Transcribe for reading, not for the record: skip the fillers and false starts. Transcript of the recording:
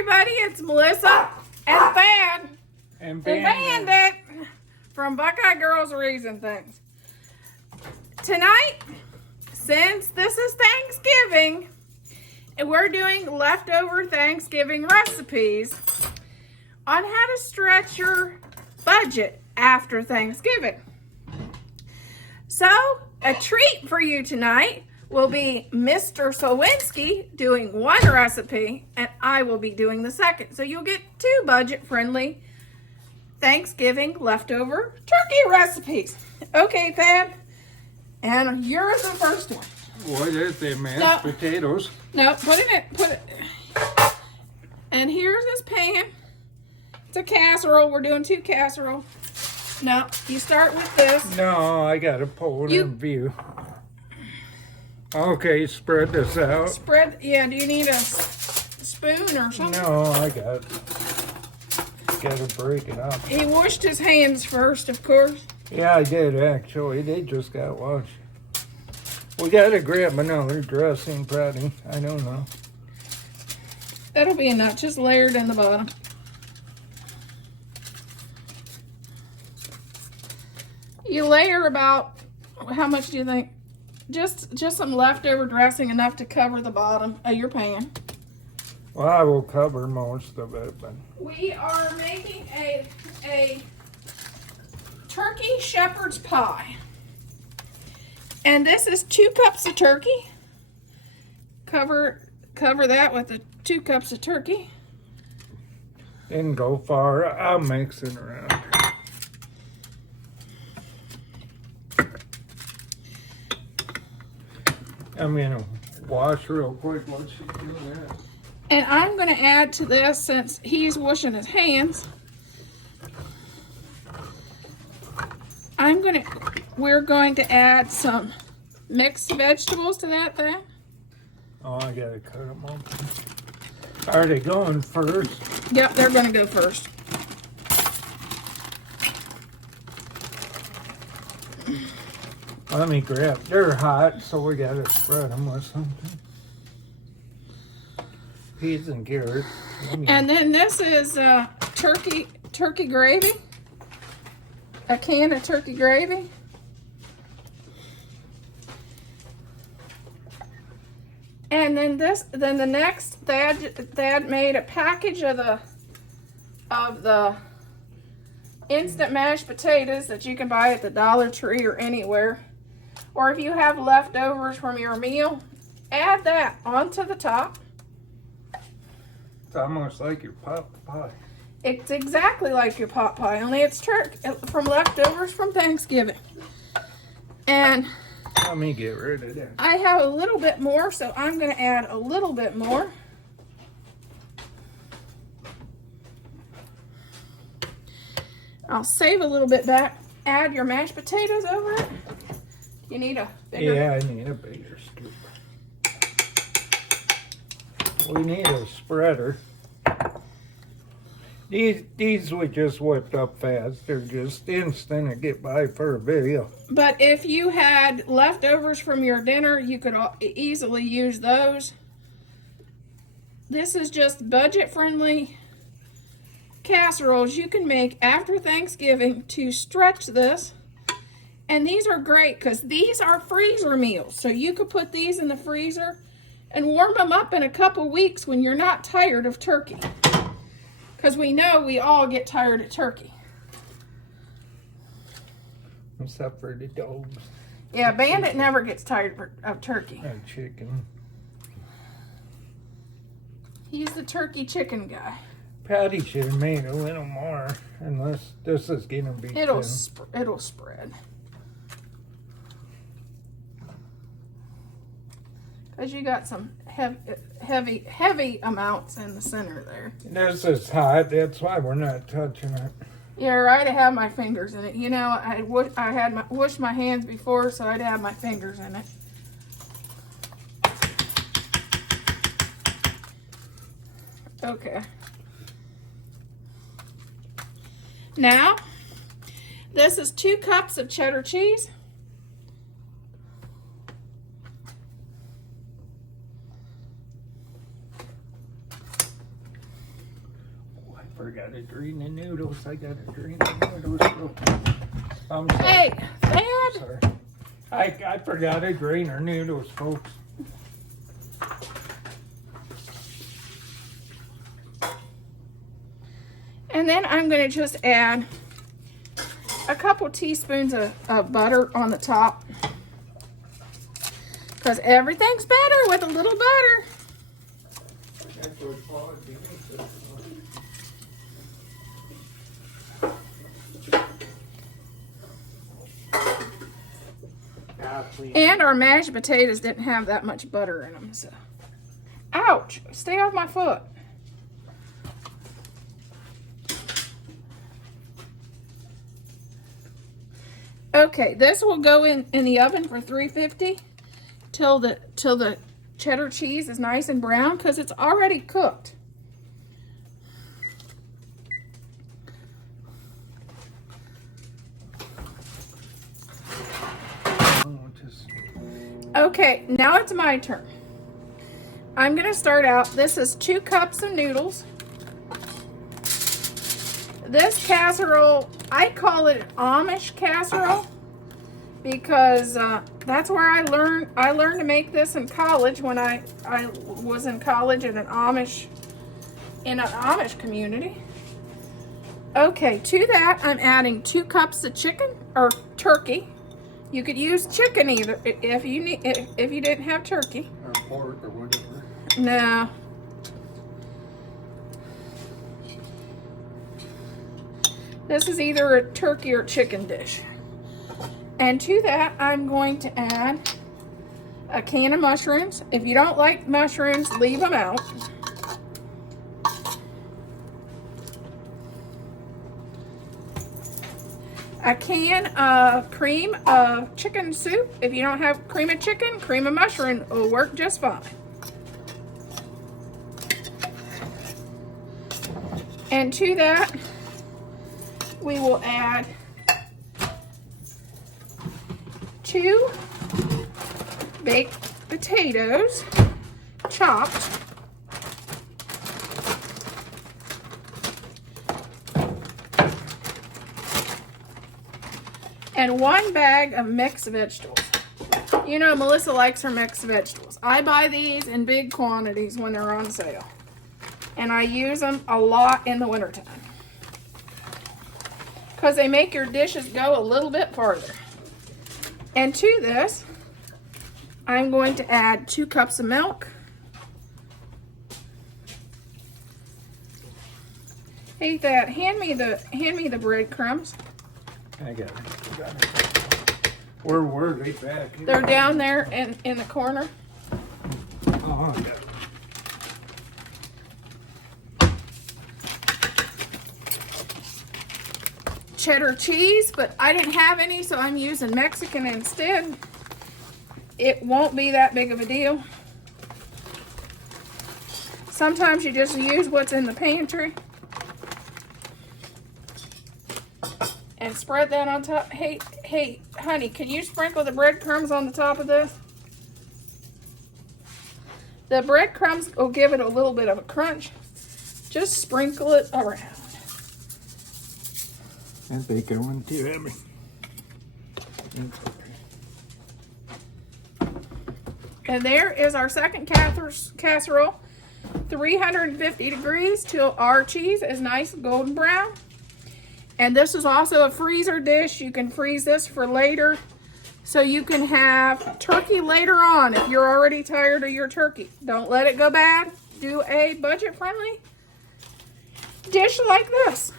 everybody, it's Melissa and Thad And Bandit from Buckeye Girls Reason Things. Tonight, since this is Thanksgiving, we're doing leftover Thanksgiving recipes on how to stretch your budget after Thanksgiving. So, a treat for you tonight will be Mr. Sowinski doing one recipe, and I will be doing the second. So you'll get two budget-friendly Thanksgiving leftover turkey recipes. Okay, Thad, and you're the first one. what is it, mashed potatoes? No, put it. And here's this pan. It's a casserole. We're doing two casseroles. No, you start with this. No, I gotta pull it in view. Okay, spread this out. Yeah, do you need a spoon or something? No, I gotta break it up. He washed his hands first, of course. Yeah, I did actually. They just got washed. We gotta grab another dressing, Patty. I don't know. That'll be enough, just layered in the bottom. You layer about, how much do you think? Just some leftover dressing, enough to cover the bottom of your pan. Well, I will cover most of it, but We are making a turkey shepherd's pie. And this is 2 cups of turkey. Cover that with the 2 cups of turkey. didn't go far. I'll mix it around. I'm gonna wash real quick once you do that. And I'm going to add to this, since he's washing his hands, we're going to add some mixed vegetables to that thing. Oh, I gotta cut them open. Are they going first? Yep, they're going to go first. Let me grab. They're hot, so we gotta spread them with something. Peas and carrots. And then this is turkey gravy. A can of turkey gravy. And then the next, Thad made a package of the instant mashed potatoes that you can buy at the Dollar Tree or anywhere. Or if you have leftovers from your meal, add that onto the top. It's almost like your pot pie. It's exactly like your pot pie, only it's from leftovers from Thanksgiving. And Let me get rid of that. I have a little bit more, so I'm going to add a little bit more. I'll save a little bit back. Add your mashed potatoes over it. You need a bigger... Yeah, I need a bigger scoop. We need a spreader. These we just whipped up fast. They're just instant to get by for a video. But if you had leftovers from your dinner, you could easily use those. This is just budget-friendly casseroles you can make after Thanksgiving to stretch this. And these are great because these are freezer meals. So you could put these in the freezer and warm them up in a couple weeks when you're not tired of turkey. Because we know we all get tired of turkey. Except for the dogs. Yeah, Bandit never gets tired of turkey. And chicken. He's the turkey chicken guy. Patty should have made a little more. Unless this is going to be It'll thin. spread. Because you got some heavy amounts in the center there. This is hot. That's why we're not touching it. Yeah, right. I have my fingers in it. You know, I had washed my hands before, so I'd have my fingers in it. Okay. Now, this is 2 cups of cheddar cheese. forgot to drain the noodles. I got to drain the noodles. I'm sorry. Hey, Dad. Sorry. I forgot to drain our noodles, folks. And then I'm going to just add a couple teaspoons of butter on the top. Because everything's better with a little butter. And our mashed potatoes didn't have that much butter in them. So. Ouch! Stay off my foot. Okay, this will go in the oven for 350 till the cheddar cheese is nice and brown because it's already cooked. Okay, now it's my turn. I'm gonna start out. This is 2 cups of noodles. This casserole, I call it an Amish casserole because that's where I learned to make this in college when I was in college in an Amish community. Okay, to that I'm adding 2 cups of chicken or turkey. You could use chicken either if you didn't have turkey. Or pork or whatever. No. This is either a turkey or chicken dish. And to that, I'm going to add a can of mushrooms. If you don't like mushrooms, leave them out. A can of cream of chicken soup. If you don't have cream of chicken, cream of mushroom will work just fine. And to that, we will add 2 baked potatoes, chopped. And 1 bag of mixed vegetables. You know, Melissa likes her mixed vegetables. I buy these in big quantities when they're on sale. And I use them a lot in the wintertime. Because they make your dishes go a little bit farther. And to this, I'm going to add 2 cups of milk. Hey, Dad, hand me the breadcrumbs. I got it. Where were they back? They're down there in the corner. Oh, I got it. Cheddar cheese, but I didn't have any, so I'm using Mexican instead. It won't be that big of a deal. Sometimes you just use what's in the pantry. And spread that on top. Hey, honey, can you sprinkle the breadcrumbs on the top of this? The breadcrumbs will give it a little bit of a crunch. Just sprinkle it around. I think I went too heavy. And there is our second casserole. 350 degrees till our cheese is nice golden brown. And this is also a freezer dish. You can freeze this for later. So you can have turkey later on if you're already tired of your turkey. Don't let it go bad. Do a budget-friendly dish like this.